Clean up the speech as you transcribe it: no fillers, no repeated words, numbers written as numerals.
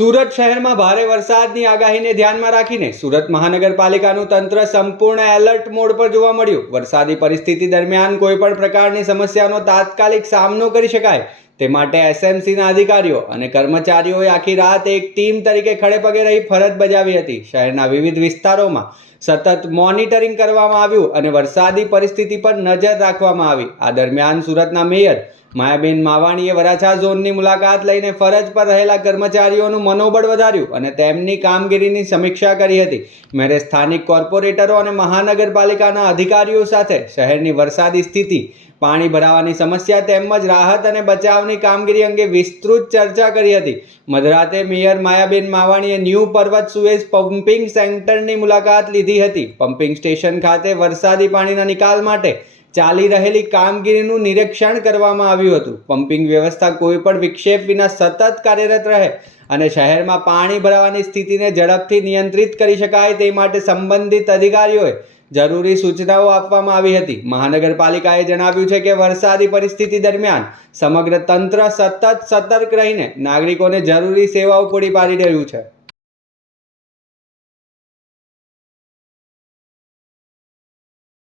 સુરત શહેરમાં ભારે વરસાદની આગાહીને ધ્યાનમાં રાખીને સુરત મહાનગરપાલિકાનું તંત્ર સંપૂર્ણ એલર્ટ મોડ પર જોવા મળ્યું। વરસાદી પરિસ્થિતિ દરમિયાન કોઈપણ પ્રકારની સમસ્યાનો તાત્કાલિક સામનો કરી શકાય તે માટે એસએમસીના અધિકારીઓ અને કર્મચારીઓએ આખી રાત એક ટીમ તરીકે ખડેપગે રહી ફરજ બજાવી હતી। શહેરના વિવિધ વિસ્તારોમાં સતત મોનિટરિંગ કરવામાં આવ્યું અને વરસાદી પરિસ્થિતિ પર નજર રાખવામાં આવી। આ દરમિયાન સુરતના મેયર માયાબેન માવાણીએ વરાછા ઝોનની મુલાકાત લઈને ફરજ પર રહેલા કર્મચારીઓનું મનોબળ વધાર્યું અને તેમની કામગીરીની સમીક્ષા કરી હતી। મેયરે સ્થાનિક કોર્પોરેટરો અને મહાનગરપાલિકાના અધિકારીઓ સાથે શહેરની વરસાદી સ્થિતિ, પાણી ભરાવાની સમસ્યા તેમજ રાહત અને બચાવની કામગીરી અંગે વિસ્તૃત ચર્ચા કરી હતી। મધરાતે મેયર માયાબેન માવાણીએ ન્યૂ પર્વત સુએઝ પમ્પિંગ સેન્ટરની મુલાકાત લીધી હતી। પમ્પિંગ સ્ટેશન ખાતે વરસાદી પાણીના નિકાલ માટે ચાલી રહેલી કામગીરીનું નિરીક્ષણ કરવામાં આવ્યું હતું। પમ્પિંગ વ્યવસ્થા કોઈપણ વિક્ષેપ વિના સતત કાર્યરત રહે અને શહેરમાં પાણી ભરાવાની સ્થિતિને ઝડપથી નિયંત્રિત કરી શકાય તે માટે સંબંધિત અધિકારીઓએ જરૂરી સૂચનાઓ આપવામાં આવી હતી। મહાનગરપાલિકાએ જણાવ્યું છે કે વરસાદી પરિસ્થિતિ દરમિયાન સમગ્ર તંત્ર સતત સતર્ક રહીને નાગરિકોને જરૂરી સેવાઓ પૂરી પાડી રહ્યું છે।